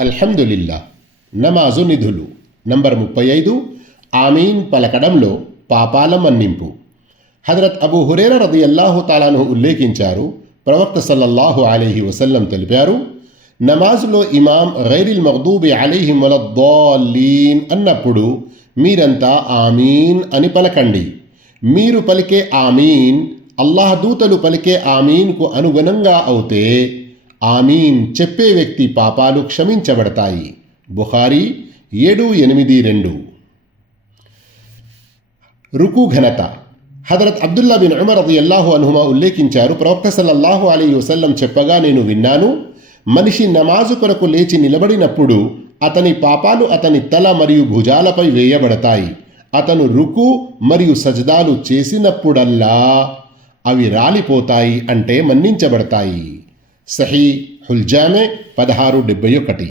అల్హమ్దులిల్లా. నమాజు నిధులు. నంబర్ 35. ఆమీన్ పలకడంలో పాపాల మన్నింపు. హజరత్ అబూ హురైరా రదియల్లాహు తాలా అన్హు ఉల్లేఖించారు, ప్రవక్త సల్లల్లాహు అలైహి వసల్లం తెలిపారు, నమాజులో ఇమాం గైరిల్ మగ్దూబి అలైహిం వలద్దాలీన్ అన్నప్పుడు మీరంతా ఆమీన్ అని పలకండి. మీరు పలికే ఆమీన్ అల్లాహ్ దూతలు పలికే ఆమీన్కు అనుగుణంగా అవుతే ఆమీన్ చెప్పే వ్యక్తి పాపాలు క్షమించబడతాయి. బుఖారీ 782. రుకు ఘనత. హజరత్ అబ్దుల్లా బిన్ ఉమర్ రదియల్లాహు అన్హుమా ఉల్లేఖించారు, ప్రవక్త సల్లల్లాహు అలైహి వసల్లం చెప్పగా నేను విన్నాను, మనిషి నమాజు కొరకు లేచి నిలబడినప్పుడు అతని పాపాలు అతని తల మరియు భుజాలపై వేయబడతాయి. అతను రుకు మరియు సజదాలు చేసినప్పుడల్లా అవి రాలిపోతాయి, అంటే మన్నించబడతాయి. సహీహుల్ జామి 1671.